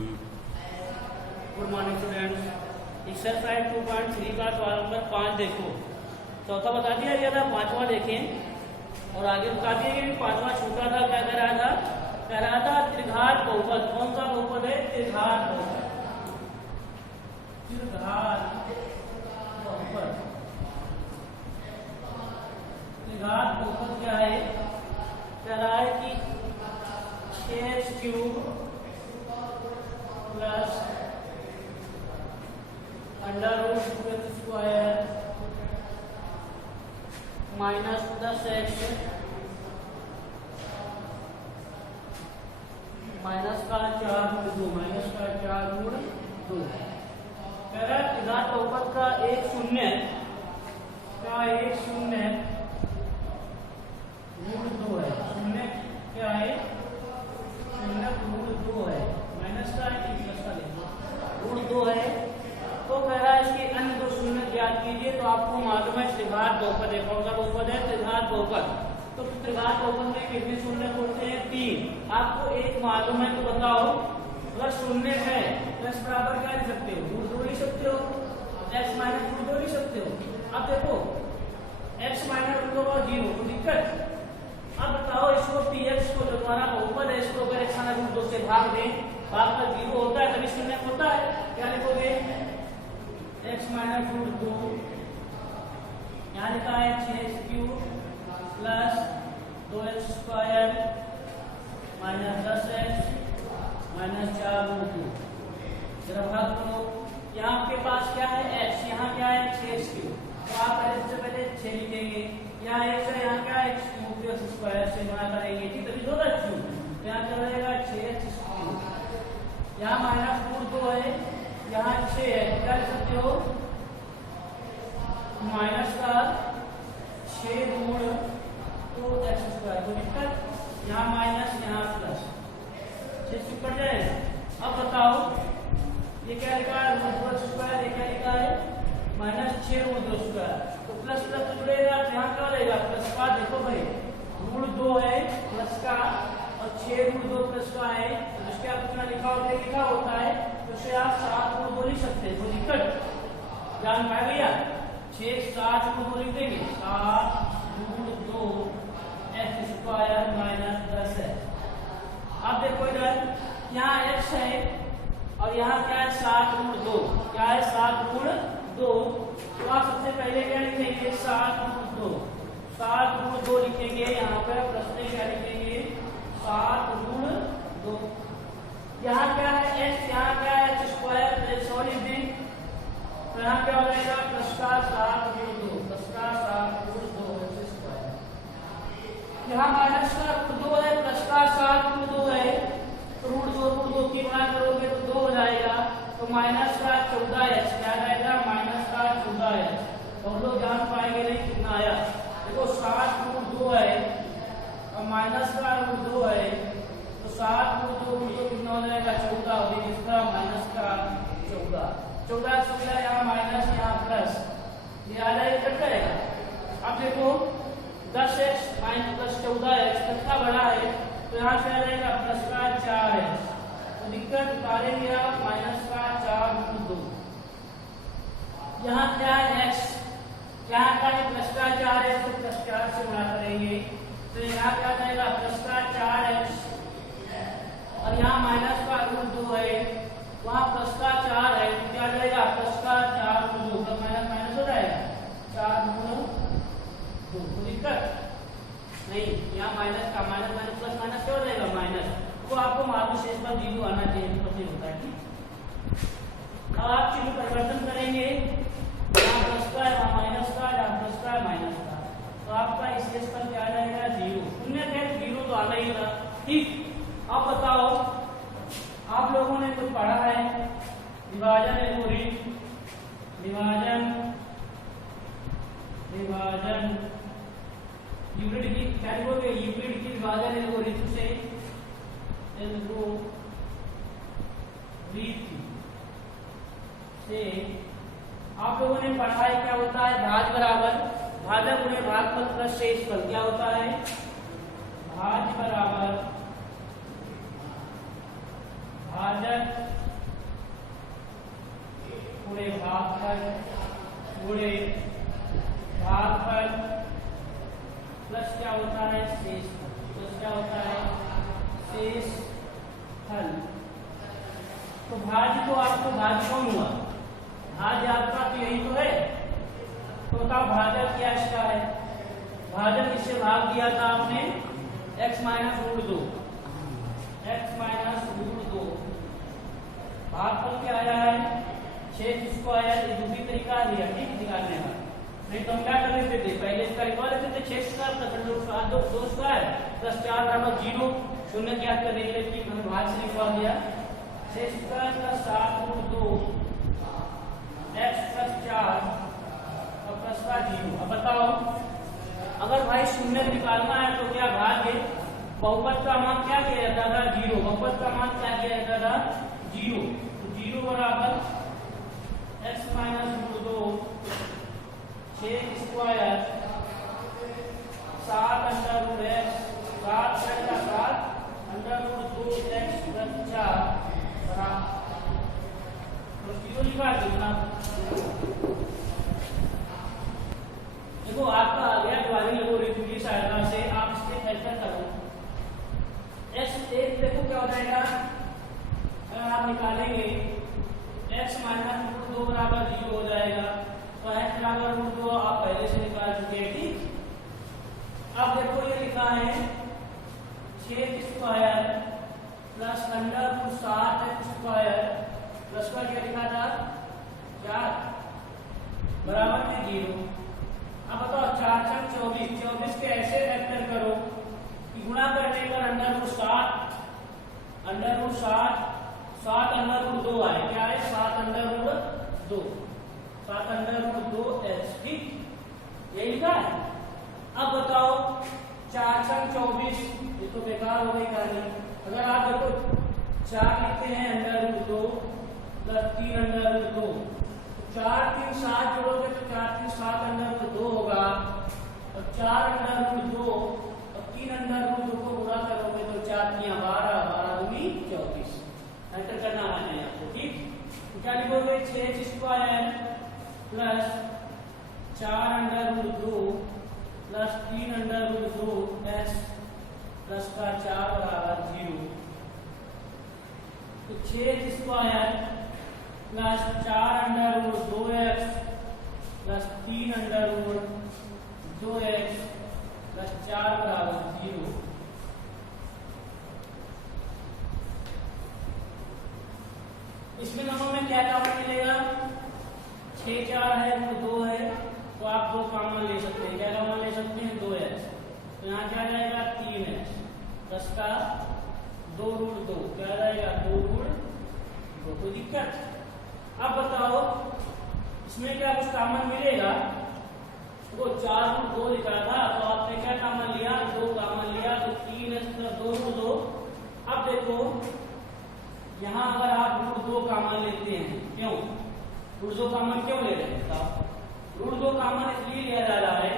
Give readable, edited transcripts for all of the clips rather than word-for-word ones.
Good morning students. Exercise 2.3 का सवाल number 5 देखो। चौथा बता दिया गया था, पांचवा देखें और आगे बता दिया गया कि पांचवा छूटा था। क्या कह रहा था? कह रहा था त्रिघात बहुपद। कौन सा बहुपद है? त्रिघात बहुपद। त्रिघात बहुपद। त्रिघात बहुपद क्या है? कह रहा है कि x³ plus √2x² minus 10x minus का 4√2 माइनस का 4√2। कह रहा है त्रिघात बहुपद का एक शून्य √2 है। शून्य क्या है? शून्य √2 है। माइनस का प्लस का √2 है। तो कह रहा है इसके अन्य दो शून्य ज्ञात कीजिए। तो आपको मालूम है त्रिघात बहुपद है। कौन सा बहुपद है? त्रिघात बहुपद। तो त्रिघात बहुपद में कितने शून्य होते हैं? 3। आपको एक मालूम है तो बताओ। अगर शून्य है प्लस बराबर क्या लिख सकते हो? √2 लिख सकते हो। x माइनस √2 लिख सकते हो। अब देखो x माइनस √2 का 0 तो दिक्कत। अब बताओ इसको px को जो हमारा बहुपद है इसको अगर x माइनस √2 से भाग दें, भाग का 0 होता है तभी शून्य होता है। क्या लिखोगे? x माइनस √2 यहाँ लिखा है 6x³ plus 2x² minus 10x minus 4√2। जरा भाग करो। यहाँ आपके पास क्या है? x। यहाँ क्या है? 6x³ तो आप सबसे पहले 6 लिखेंगे। यहाँ x है, यहाँ क्या है? x³ से गुणा करेंगे। ठीक है, दो क्यूब यहाँ क्या रहेगा? 6x³। यहाँ माइनस √2 है, यहाँ 6 है। क्या लिख सकते हो? माइनस का 6√2x²। तो दिक्कत यहाँ माइनस यहाँ प्लस 6 कट जाएगा। अब बताओ ये क्या लिखा है? √2x²। ये क्या लिखा है? Minus 6√2x²। तो प्लस प्लस जुड़ेगा तो यहाँ क्या रहेगा? प्लस का। देखो भाई √2 है प्लस का और 6√2 प्लस का है। तो जिसके आप कितना लिखा होता है तो उसे आप 7√2 लिख सकते हैं। कोई दिक्कत जान पाए भैया? 6 7√2 लिख देंगे। 7√2x² माइनस 10 है। अब देखो इधर यहाँ x है और यहाँ क्या है? 7√2। क्या है? 7√2। तो आप सबसे पहले क्या लिखेंगे? 7√2 लिखेंगे। यहाँ पे प्रश्न क्या लिखेंगे? 7√2। यहाँ क्या है? x। यहाँ क्या है? x² सॉरी दिन। तो यहाँ क्या हो जाएगा? प्लस का 7√2 प्लस का 7√2x²। यहाँ माइनस का √2 है प्लस का 7√2 है। तो √2 की गुणा करोगे तो 2 हो जाएगा। तो माइनस का 14x क्या आएगा? माइनस का 14x। तो हम लोग जान पाएंगे नहीं कितना आया। देखो 7√2 है और माइनस का √2 है। तो 7√2 कितना हो जाएगा? 14 हो जाएगा। इसका माइनस का 14 यहाँ माइनस यहाँ प्लस ये आ जाएगा, कट जाएगा। अब देखो 10x माइनस प्लस 14x कितना बड़ा है तो यहाँ से आ जाएगा प्लस का 4x। तो दिक्कत उतारेंगे आप माइनस का 4√2। यहाँ क्या है? x। यहाँ क्या है? प्लस का 4x तो प्लस 4 से गुणा करेंगे। तो यहाँ क्या जाएगा? प्लस का 4x और यहाँ माइनस का √2 है, वहाँ प्लस का 4 है। तो क्या जाएगा? प्लस का 4√2 तो माइनस माइनस हो जाएगा 4√2। तो दिक्कत नहीं। यहाँ माइनस का माइनस माइनस प्लस माइनस क्या हो जाएगा? माइनस। तो आपको मालूम शेष पर 0 आना चाहिए तो पता होता है। ठीक, अब आप चिन्ह परिवर्तन करेंगे। यहाँ प्लस का, यहाँ माइनस का, यहाँ प्लस का, माइनस का। तो आपका इस शेष पर क्या आ जाएगा? 0। शून्य थे 0 तो आना ही था। ठीक, अब बताओ आप लोगों ने कुछ पढ़ा है विभाजन एल्गोरिथम। विभाजन यूक्लिड की क्या लिखोगे? यूक्लिड की विभाजन एल्गोरिथम से आप लोगों ने पढ़ा है क्या होता है? भाज बराबर भाजक गुणे भागफल प्लस शेषफल। क्या होता है? भाज बराबर भाजक भागफल गुणे भागफल प्लस क्या होता है शेष, प्लस क्या होता है शेष फल। तो भाज्य तो आपको भाज्य कौन हुआ, भाज्य आपका तो यही तो है। तो बताओ भाजक क्या इसका है, भाजक इससे भाग दिया था आपने x minus root 2, x minus root 2। भागफल क्या आया है 6 इसको आया, ये दूसरी तरीका दिया ठीक निकालने का। नहीं तो हम क्या कर लेते थे पहले इसका निकाल लेते थे 6 स्क्वायर प्लस 2 स्क्वायर प्लस 4 बराबर 0, शून्य ज्ञात करने के लिए हमने भाग से निकाल दिया 6 square plus 7 root 2 x plus 4 और प्लस का 0। अब बताओ अगर भाई शून्य निकालना है तो क्या भाग्य बहुपद का मान क्या किया जाता था 0, बहुपद का मान क्या किया जाता था 0। तो 0 बराबर x minus root 2 6 square 7 under root x 7 का 7 अंडर रूट 2 x प्लस 4 बराबर तो 0 लिखा देना। देखो आपका आ गया द्वारी एल्गोरिथम की सहायता से आप इसके फैक्टर करो x एक देखो क्या हो जाएगा, अगर आप निकालेंगे x माइनस रूट 2 बराबर 0 हो जाएगा, तो x बराबर रूट 2 आप पहले से निकाल चुके हैं ठीक। अब देखो ये लिखा है 6 square plus under root 7 square plus का क्या लिखा था 4 बराबर में 0। अब बताओ 4 4 24, 24 के ऐसे फैक्टर करो कि गुणा करने पर under root 7 under root 7 under root 2 आए, क्या है 7 under root 2 7 under root 2 H ठीक यही लिखा है। अब बताओ 4 4 24, ये तो बेकार हो गई कहानी। अगर आप देखो 4 लिखते हैं under root 2 plus 3 under root 2, 4 3 7 जोड़ोगे तो 4 3 7 अंडर रूट 2 होगा, और 4 अंडर रूट 2 और 3 अंडर रूट 2 को गुणा करोगे तो 4 3 12 12 दूनी 24 एंटर करना है आपको ठीक। तो क्या लिखोगे 6 square plus 4 under root 2 plus 3 under root 2 S plus का 4 बराबर 0। तो 6 square plus 4 under root 2x plus 3 under root 2x plus 4 बराबर 0। इसमें दोनों में क्या कॉमन मिलेगा 6 4 है रूट 2 है, तो आप 2 कॉमन ले सकते हैं, क्या कॉमन ले सकते हैं 2x, तो यहाँ क्या जाएगा 3x प्लस का 2 रूट 2 क्या जाएगा 2 रूट 2। कोई दिक्कत। अब बताओ इसमें क्या कुछ कॉमन मिलेगा, वो 4 रूट 2 लिखा था तो आपने क्या कॉमन लिया 2 कॉमन लिया, तो 3x प्लस 2 रूट 2। अब देखो यहाँ अगर आप रूट 2 कॉमन लेते हैं, क्यों रूट 2 कॉमन क्यों ले रहे हैं बताओ, रूट 2 कॉमन इसलिए लिया जा रहा है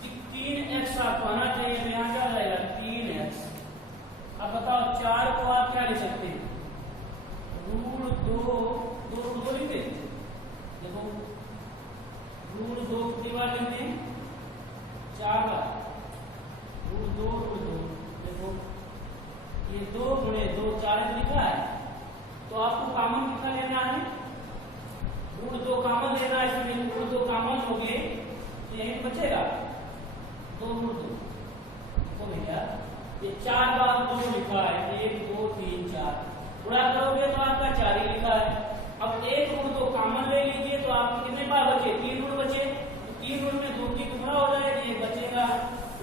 कि 3x आपको आना चाहिए, तो यहाँ क्या जाएगा 3x। अब बताओ 4 को आप क्या ले सकते हैं रूट 2 रूट 2 लिखते हैं, देखो रूट 2 कितनी बार लिखते हैं 4 बार, रूट 2 देखो ये 2 गुणे 2 4 लिखा है, तो आपको कॉमन कितना लेना है रूट 2 कॉमन लेना है। इसमें रूट 2 कॉमन हो गए तो यही बचेगा 2 रूट 2 तो भैया ये 4 बार 2 लिखा है 1 2 3 4, गुणा करोगे तो आपका 4 ही लिखा है। अब 1 रूट 2 कॉमन ले लीजिए तो आपको कितने बार बचे 3 रूट बचे, तो 3 रूट में 2 की गुणा हो जाएगी, ये बचेगा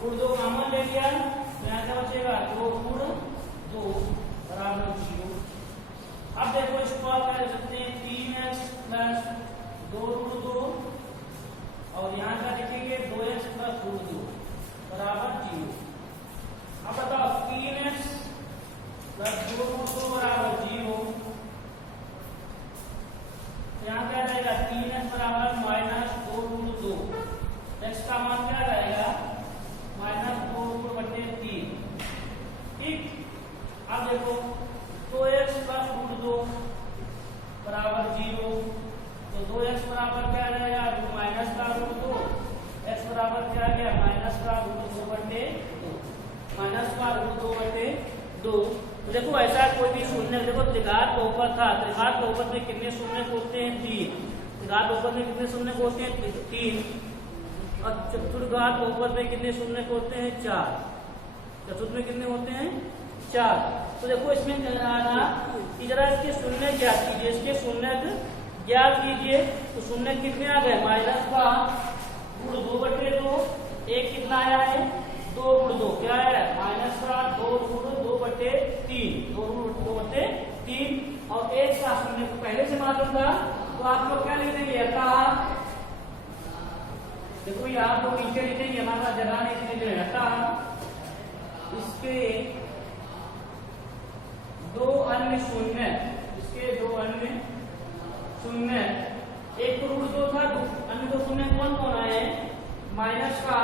रूट 2 कॉमन ले लिया, यहाँ क्या बचेगा 2 रूट 2 बराबर 0। अब देखो इसको आप क्या लिख सकते हैं 3x प्लस 2 रूट 2 और यहाँ क्या लिखेंगे 2x प्लस रूट 2 बराबर 0। अब बताओ 3x प्लस 2 रूट 2 बराबर 0, यहाँ क्या जाएगा 3x बराबर माइनस 2 रूट 2, x का मान क्या जाएगा माइनस 2 रूट बटे 3 ठीक। अब देखो 2x प्लस रूट 2 बराबर 0, तो 2x कोई भी शून्य, देखो त्रिघात बहुपद था, त्रिघात बहुपद में कितने शून्य होते हैं? 3। त्रिघात बहुपद में कितने शून्य होते हैं? 3। और चतुर्घात बहुपद में कितने शून्य होते हैं? 4। चतुर्थ में कितने होते हैं? 4। तो देखो इसमें चल रहा था कि जरा इसके शून्य ज्ञात कीजिए, इसके शून्य ज्ञात कीजिए। तो शून्य कितने आ गए? माइनस का √2 बटे 2। एक कितना आया है? 2 √2 क्या है? माइनस का 2 √2 बटे 3। 2 √2 बटे 3। और एक का शून्य को पहले से मालूम था, तो आप लोग क्या लिख देंगे? अतः, देखो ये आप लोग नीचे लिखेंगे, हमारा जगह नहीं लिखेंगे। अतः इसके 2 अन्य शून्य, इसके 2 अन्य शून्य, एक √2 था, अन्य 2 शून्य कौन कौन आए? माइनस का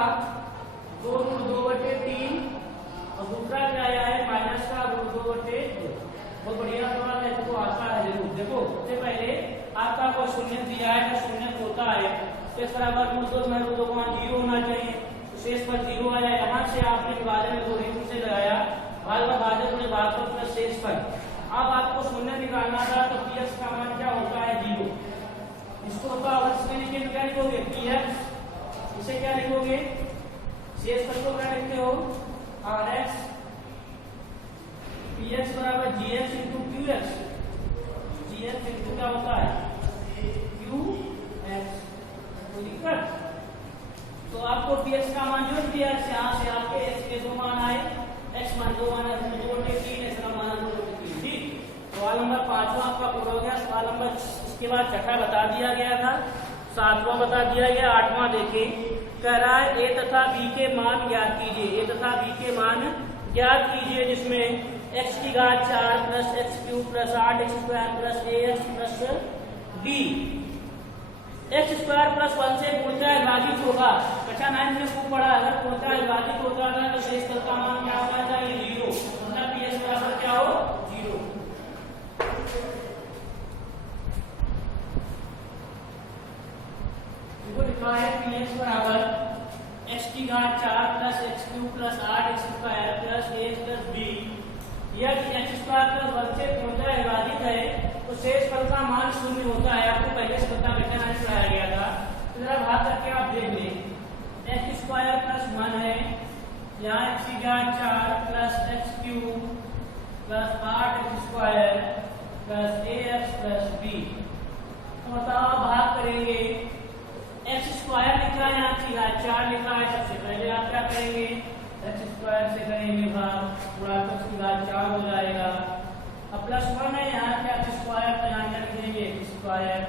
2 √2 बटे 3 और दूसरा क्या आया है? माइनस का √2 बटे 2। बहुत बढ़िया सवाल है, इसको आता है जरूर। देखो सबसे पहले आपका कोई शून्य दिया है तो शून्य होता है, इस बराबर √2 में √2 का 0 होना चाहिए, तो शेष पर 0 आया। यहाँ से आपने विभाजन में 2 रीति से लगाया, भाजक में भागफल प्लस शेष पर। अब आपको शून्य निकालना था, तो px का मान क्या होता है? 0। इसको होता है इसमें लिखे क्या लिखोगे? px। इसे क्या लिखोगे? शेष पर को क्या लिखते हो? rx। px बराबर gx into qx। gx into क्या होता है? qx। कोई दिक्कत? तो आपको px का मान जो दिया है, यहाँ से आपके x के 2 मान आए, x मान 2 मान 2 बटे 3, x का मान 2 बटे 3। ठीक। सवाल नंबर 5वां आपका पूरा हो गया। सवाल नंबर इसके बाद 6ठा बता दिया गया था, 7वां बता दिया गया। 8वां देखिए, कह रहा है a तथा b के मान ज्ञात कीजिए। a तथा b के मान ज्ञात कीजिए, जिसमें x की घात 4 plus x cube plus 8x square plus ax plus b। x square plus 1 से पूर्णतः विभाजित होगा। कक्षा 9 में खूब पढ़ा, अगर पूर्णतः विभाजित होता है तो शेष का मान क्या होना चाहिए? 0। मतलब px बराबर क्या हो? 0। लिखा है px बराबर x की घात 4 plus x cube plus 8x square plus ax plus b। यदि x स्क्वायर प्लस 1 से पूर्णतः विभाजित है तो शेष फल का मान 0 होता है। आपको पहले से पता पढ़ाया गया था, तो जरा भाग करके आप देख लें। x स्क्वायर प्लस 1 है, यहाँ x की घात 4 plus x cube plus 8x square plus ax plus b। तो बताओ आप भाग करेंगे, x स्क्वायर लिखा है, यहाँ की घात 4 लिखा है। सबसे पहले आप क्या करेंगे? x स्क्वायर से करेंगे भाग, पूरा x की घात 4 हो जाएगा। अब प्लस 1 है, यहाँ क्या x स्क्वायर, तो यहाँ क्या लिखेंगे? x square.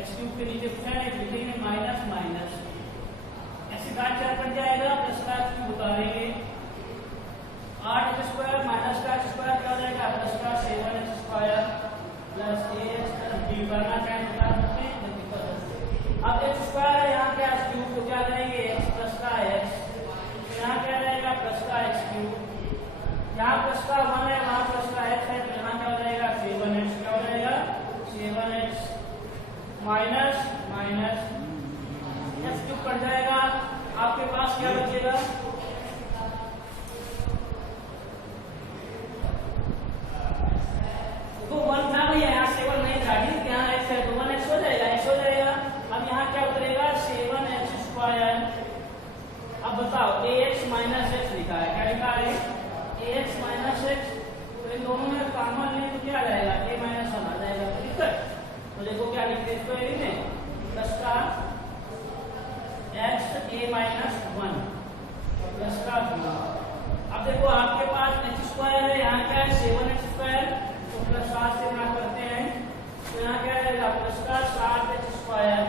x क्यूब के नीचे कुछ है, लिखेंगे माइनस माइनस, x की घात 4 कट जाएगा, प्लस का x क्यूब उतारेंगे, 8x स्क्वायर माइनस का x स्क्वायर क्या हो जाएगा? प्लस का 7x square plus ax plus b। करना चाहे बता सकते हैं। अब x स्क्वायर है, यहाँ क्या क्यूब को क्या करेंगे? x प्लस का x, यहाँ क्या रहेगा? प्लस का x क्यूब। यहाँ प्लस का 1 है, वहाँ प्लस का x है, तो यहाँ क्या हो जाएगा? 7x। क्या हो जाएगा? 7x minus minus x cube cut जाएगा, आपके पास क्या बचेगा? तो 1 था भैया, यहाँ 7 नहीं था, ठीक। यहाँ x है तो 1x हो जाएगा, x हो जाएगा। अब यहाँ क्या उतरेगा? 7x square. अब बताओ ax माइनस x लिखा है, क्या लिखा है? ax minus x। तो इन दोनों में कॉमन ले तो क्या आ जाएगा? a माइनस 1 आ जाएगा। दिक्कत? तो देखो क्या लिखते हैं इसको, में प्लस का x a माइनस 1 प्लस का 2। अब देखो आपके पास x स्क्वायर है, यहाँ क्या है? 7x स्क्वायर, तो प्लस 7 से गुणा करते हैं, तो यहाँ क्या रहेगा? प्लस का 7x स्क्वायर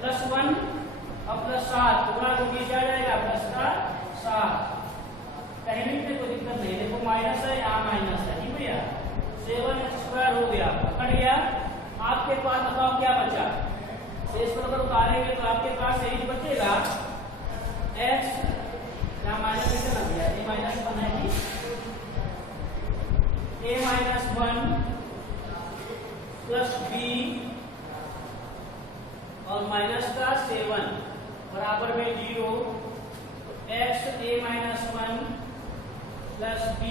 प्लस 1 और प्लस 7 गुणा होगी, क्या जाएगा? प्लस का 7। पहले में कोई दिक्कत नहीं, देखो माइनस है, यहाँ माइनस है, ठीक भैया। 7x स्क्वायर हो गया, पकड़ गया। आपके पास बताओ क्या बचा? शेष पर अगर उतारेंगे तो आपके पास यही बचेगा x, यहाँ माइनस कैसे लग गया? a माइनस 1 है, a माइनस 1 प्लस b और माइनस का 7 बराबर में 0। x a minus 1 plus b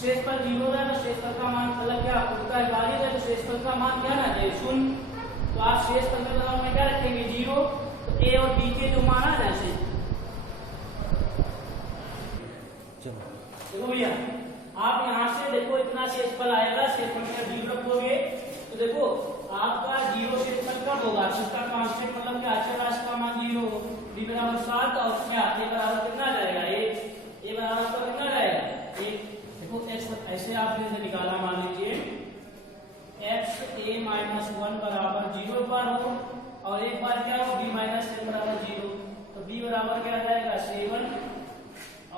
शेषफल 0 है तो शेषफल का मान मतलब क्या उसका विभाजित है तो शेषफल का मान क्या ना है 0। तो आप शेषफल में बदलाव में क्या रखेंगे 0। तो a और b के जो मान आ जाए से देखो भैया आप यहाँ से देखो इतना शेषफल आएगा, शेषफल का 0 रखोगे तो देखो आपका 0 शेषफल कब होगा, इसका कांस्टेंट मतलब क्या अचर राशि का मान 0, b बराबर 7 और क्या a बराबर कितना जाएगा 1, a बराबर आपका कितना जाएगा 1। देखो x ऐसे आपने इसे निकाला, मान लीजिए x a माइनस 1 बराबर 0 पर हो और एक बार क्या हो b माइनस 10 बराबर 0, तो b बराबर क्या जाएगा 7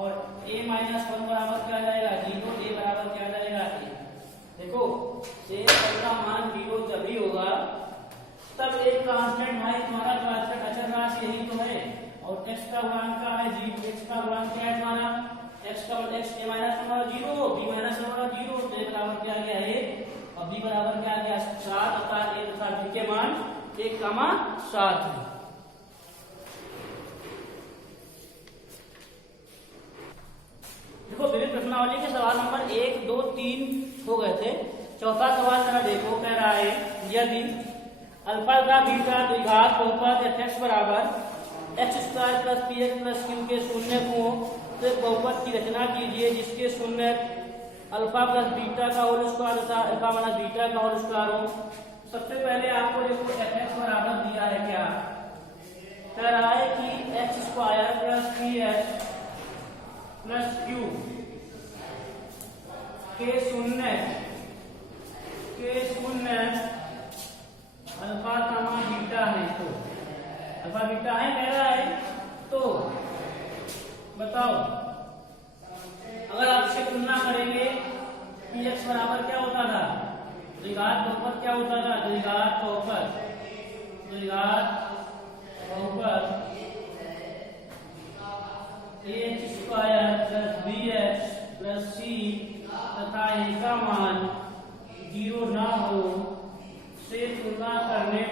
और a माइनस 1 बराबर क्या जाएगा 0, a बराबर क्या जाएगा 1। देखो शेषफल का मान 0 जब भी होगा तब एक कांस्टेंट भाई तुम्हारा कांस्टेंट अचर राशि यही तो है और x का गुणांक का है 0, x का गुणांक क्या है तुम्हारा x का x a माइनस 1 बराबर 0, b माइनस 1 बराबर 0, तो a बराबर क्या गया 1 और b बराबर क्या गया 7 अर्थात a तथा b के मान 1,7 है। देखो विभिन्न प्रश्नावली के सवाल नंबर 1, 2, 3 हो गए थे। चौथा सवाल जरा देखो, कह रहा है यदि अल्फा का बीटा द्विघात बहुपद fx बराबर x square plus px plus q के शून्य को तो एक बहुपद की रचना कीजिए जिसके शून्य अल्फा प्लस बीटा का होल स्क्वायर तथा अल्फा माइनस बीटा का होल स्क्वायर हो। सबसे पहले आपको देखो fx बराबर दिया है क्या, कह रहा है कि x square plus px plus q के शून्य अल्फा कामा बीटा है, तो अल्फा बीटा है कह रहा है। तो बताओ अगर आप इससे तुलना करेंगे कि x बराबर क्या होता था द्विघात बहुपद, क्या होता था द्विघात बहुपद ax square plus bx plus c तथा a का मान 0 ना हो से तुलना करने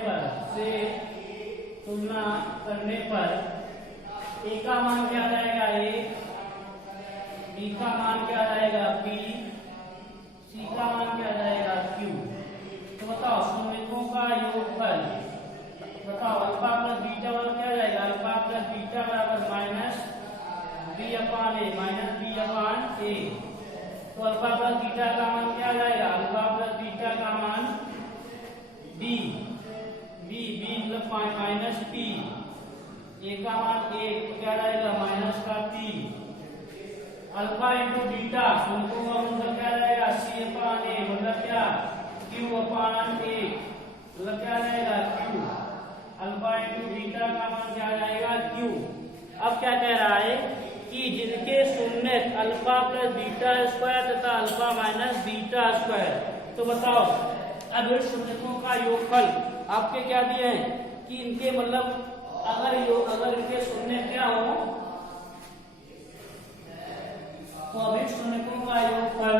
पर a का मान क्या जाएगा 1, b का मान क्या जाएगा b, c का मान क्या जाएगा q। तो बताओ शून्यकों का योगफल, बताओ अल्फा प्लस बीटा वाला क्या जाएगा अल्फा प्लस बीटा बराबर माइनस b अपान a। तो अल्फा प्लस बीटा का मान क्या जाएगा अल्फा प्लस बीटा का मान b मतलब माइनस p, a का मान 1 तो क्या जाएगा माइनस का p। अल्फा इंटू बीटा उनको मतलब क्या जाएगा c अपान a मतलब क्या q अपान a मतलब क्या जाएगा q। अल्फा इंटू बीटा का मान क्या जाएगा q। अब क्या कह रहा है कि जिनके शून्य अल्फा प्लस बीटा स्क्वायर तथा अल्फा माइनस बीटा स्क्वायर, तो बताओ अब इस शून्यकों का योगफल आपके क्या दिए हैं कि इनके मतलब अगर इनके शून्य क्या हो तो अब शून्यकों का योगफल